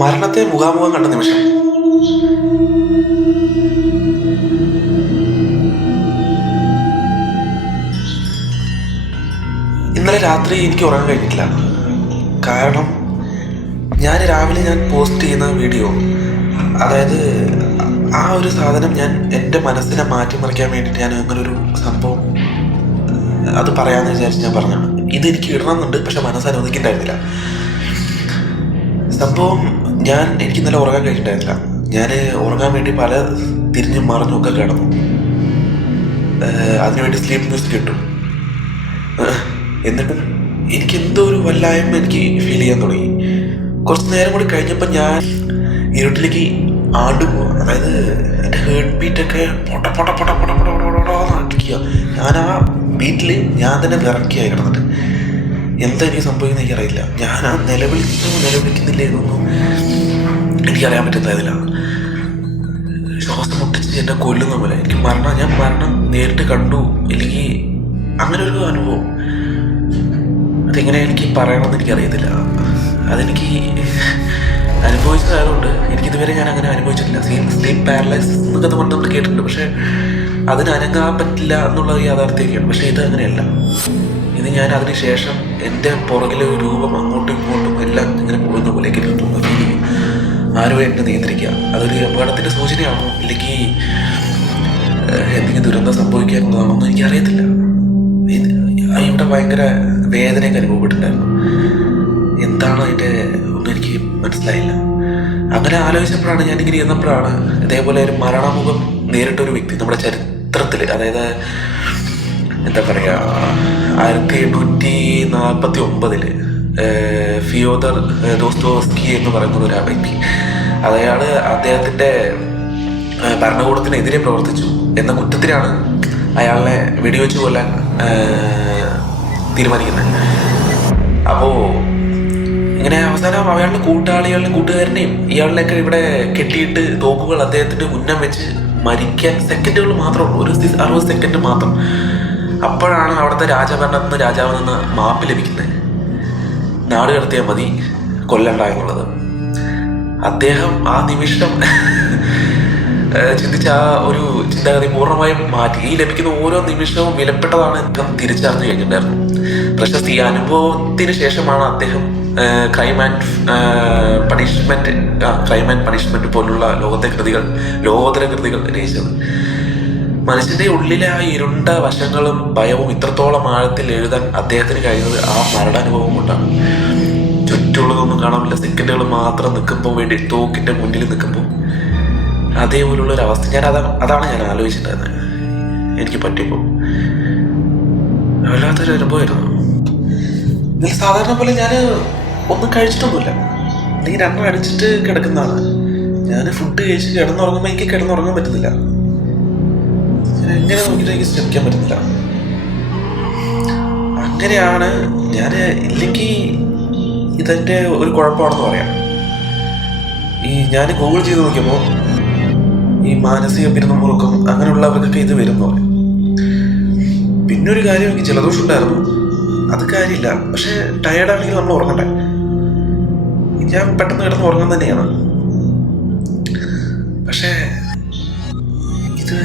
മരണത്തെ മുഖാമുഖം കണ്ട നിമിഷം. ഇന്നലെ രാത്രി എനിക്ക് ഉറങ്ങാൻ കഴിഞ്ഞിട്ടില്ല. കാരണം രാവിലെ ഞാൻ പോസ്റ്റ് ചെയ്യുന്ന വീഡിയോ, അതായത് ആ ഒരു സാധനം ഞാൻ എൻ്റെ മനസ്സിനെ മാറ്റിമറിക്കാൻ വേണ്ടിയിട്ട് ഞാൻ അങ്ങനൊരു സംഭവം അത് പറയാമെന്ന് വിചാരിച്ച് ഞാൻ പറഞ്ഞാണ്. ഇതെനിക്ക് ഇടണമെന്നുണ്ട്, പക്ഷെ മനസ്സനുവദിക്കുന്നുണ്ടായിരുന്നില്ല. സംഭവം എനിക്ക് ഇന്നലെ ഉറങ്ങാൻ കഴിഞ്ഞിട്ടുണ്ടായിരുന്നില്ല. ഞാൻ ഉറങ്ങാൻ വേണ്ടി പല തിരിഞ്ഞും മറിഞ്ഞൊക്കെ കിടന്നു. അതിനുവേണ്ടി സ്ലീപ്പ് മ്യൂസിക് ഇട്ടു. എന്നിട്ടും എനിക്ക് എന്തോ ഒരു വല്ലായ്മ എനിക്ക് ഫീൽ ചെയ്യാൻ തുടങ്ങി. കുറച്ച് നേരം കൂടി കഴിഞ്ഞപ്പോൾ ഞാൻ ഇരുട്ടിലേക്ക് ആണ്ടുപോവുക. അതായത് എൻ്റെ ഹേർട്ട് ബീറ്റൊക്കെ പൊട്ട പൊട്ട പൊട്ട പൊട്ട പൊട്ട പൊട്ടോന്നിരിക്കുക. ഞാൻ ആ ബീറ്റിൽ ഞാൻ തന്നെ വിറക്കിയായി കിടന്നിട്ട്. എന്താ എനിക്ക് സംഭവിക്കുന്നത് എനിക്കറിയില്ല. ഞാൻ ആ നിലവിളിക്കുന്നില്ലേ എന്നൊന്നും എനിക്കറിയാൻ പറ്റുന്നതില്ല. ശ്വാസം മുട്ടിച്ച് എന്നെ കൊല്ലുന്ന പോലെ എനിക്ക് ഞാൻ മരണം നേരിട്ട് കണ്ടു. അല്ലെങ്കിൽ അങ്ങനെ ഒരു അനുഭവം അതെങ്ങനെ എനിക്ക് പറയണമെന്ന് എനിക്കറിയത്തില്ല. അതെനിക്ക് അനുഭവിച്ചതായതുകൊണ്ട് എനിക്കിതുവരെ ഞാൻ അങ്ങനെ അനുഭവിച്ചിട്ടില്ല. സ്ലീപ്പ് പാരലൈസിസ് എന്നൊക്കെ നമ്മൾ കേട്ടിട്ടുണ്ട്, പക്ഷെ അതിന് അനങ്ങാൻ പറ്റില്ല എന്നുള്ള യാഥാർത്ഥ്യമൊക്കെയാണ്. പക്ഷെ ഇത് അങ്ങനെയല്ല. ഇത് ഞാൻ അതിന് ശേഷം എൻ്റെ പുറകിലെ ഒരു രൂപം അങ്ങോട്ടും ഇങ്ങോട്ടും എല്ലാം ഇങ്ങനെ പോകുന്ന പോലെ എനിക്ക് തോന്നുന്ന ഫീൽ ചെയ്യും. ആരും എന്നെ നിയന്ത്രിക്കുക. അതൊരു അപകടത്തിൻ്റെ സൂചനയാണോ അല്ലെങ്കിൽ എന്തെങ്കിലും ദുരന്തം സംഭവിക്കാനുള്ളതാണോ എന്ന് എനിക്കറിയത്തില്ല. ഇവിടെ ഭയങ്കര വേദനയൊക്കെ അനുഭവപ്പെട്ടിട്ടുണ്ടായിരുന്നു. എന്താണ് അതിൻ്റെ ഒന്നും എനിക്ക് മനസ്സിലായില്ല. അങ്ങനെ ആലോചിച്ചപ്പോഴാണ്, ഞാനിങ്ങനെ ഇരുന്നപ്പോഴാണ് ഇതേപോലെ ഒരു മരണമുഖം നേരിട്ടൊരു വ്യക്തി നമ്മുടെ ചരിത്രത്തിൽ, അതായത് എന്താ പറയുക, 1849 ഫിയോദർ ദോസ്തോവ്സ്കി എന്ന് പറയുന്ന ഒരു വ്യക്തി. അദ്ദേഹത്തിൻ്റെ ഭരണകൂടത്തിനെതിരെ പ്രവർത്തിച്ചു എന്ന കുറ്റത്തിനാണ് അയാളെ വെടിവെച്ച് കൊല്ലാൻ തീരുമാനിക്കുന്നത്. അപ്പോൾ ഇങ്ങനെ അവസാനം അയാളുടെ കൂട്ടുകാരനെയും ഇയാളിനെയൊക്കെ ഇവിടെ കെട്ടിയിട്ട് തോക്കുകൾ അദ്ദേഹത്തിൻ്റെ ഉന്നം വെച്ച് മരിക്കാൻ സെക്കൻഡുകൾ മാത്രമേ ഉള്ളൂ, ഒരു 60 സെക്കൻഡ് മാത്രം. അപ്പോഴാണ് അവിടുത്തെ രാജാവിൽ നിന്ന് മാപ്പ് ലഭിക്കുന്നത്. നാട് കടത്തിയാൽ മതി, കൊല്ലണ്ട എന്നുള്ളത്. അദ്ദേഹം ആ നിമിഷം ചിന്തിച്ച ആ ഒരു ചിന്താഗതി പൂർണ്ണമായും മാറ്റി. ഈ ലഭിക്കുന്ന ഓരോ നിമിഷവും വിലപ്പെട്ടതാണ് അദ്ദേഹം തിരിച്ചറിഞ്ഞു കഴിഞ്ഞിട്ടുണ്ടായിരുന്നു. പ്രശസ്തി ഈ അനുഭവത്തിന് ശേഷമാണ് അദ്ദേഹം ക്രൈം ആൻഡ് പണിഷ്മെന്റ് പോലുള്ള ലോകോത്തര കൃതികൾ രചിച്ചത്. മനുഷ്യന്റെ ഉള്ളിലെ ആ ഇരുണ്ട വശങ്ങളും ഭയവും ഇത്രത്തോളം ആഴത്തിൽ എഴുതാൻ അദ്ദേഹത്തിന് കഴിയുന്നത് ആ മരണാനുഭവം കൊണ്ടാണ്. ചുറ്റുള്ളതൊന്നും കാണാമില്ല, സെക്കൻഡുകൾ മാത്രം നിൽക്കുമ്പോൾ വേണ്ടി തോക്കിന്റെ മുന്നിൽ നിൽക്കുമ്പോൾ അതേപോലുള്ള ഒരു അവസ്ഥ അതാണ് ഞാൻ ആലോചിച്ചിട്ടുണ്ടായിരുന്നത്. എനിക്ക് പറ്റിയപ്പോൾ വല്ലാത്തൊരു അനുഭവമായിരുന്നു. ഇതിൽ സാധാരണ പോലെ ഞാൻ ഒന്നും കഴിച്ചിട്ടൊന്നുമില്ല. അല്ലെങ്കിൽ 2 അടിച്ചിട്ട് കിടക്കുന്നതാണ്. ഞാൻ ഫുഡ് കഴിച്ച് കിടന്നുറങ്ങുമ്പോൾ എനിക്ക് കിടന്നുറങ്ങാൻ പറ്റുന്നില്ല. എങ്ങനെ നോക്കിയിട്ട് എനിക്ക് ശ്രമിക്കാൻ പറ്റുന്നില്ല. അങ്ങനെയാണ് ഇല്ലെങ്കിൽ ഇതെൻ്റെ ഒരു കുഴപ്പമാണെന്ന് പറയാം. ഞാൻ ഗൂഗിൾ ചെയ്ത് നോക്കിയപ്പോൾ ഈ മാനസിക പിരിമുറുക്കം അങ്ങനെയുള്ളവർക്കൊക്കെ ഇത് വരുന്നു. പിന്നെ ഒരു കാര്യം, എനിക്ക് ജലദോഷം ഉണ്ടായിരുന്നു. അത് കാര്യമില്ല, പക്ഷെ ടയേർഡാണെങ്കിൽ നമ്മൾ ഉറങ്ങണ്ടേ. ഞാൻ പെട്ടെന്ന് കിടന്ന് ഉറങ്ങാൻ തന്നെയാണ്. പക്ഷേ ഇത്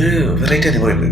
ഒരു വെറൈറ്റി അനുഭവമുണ്ട്.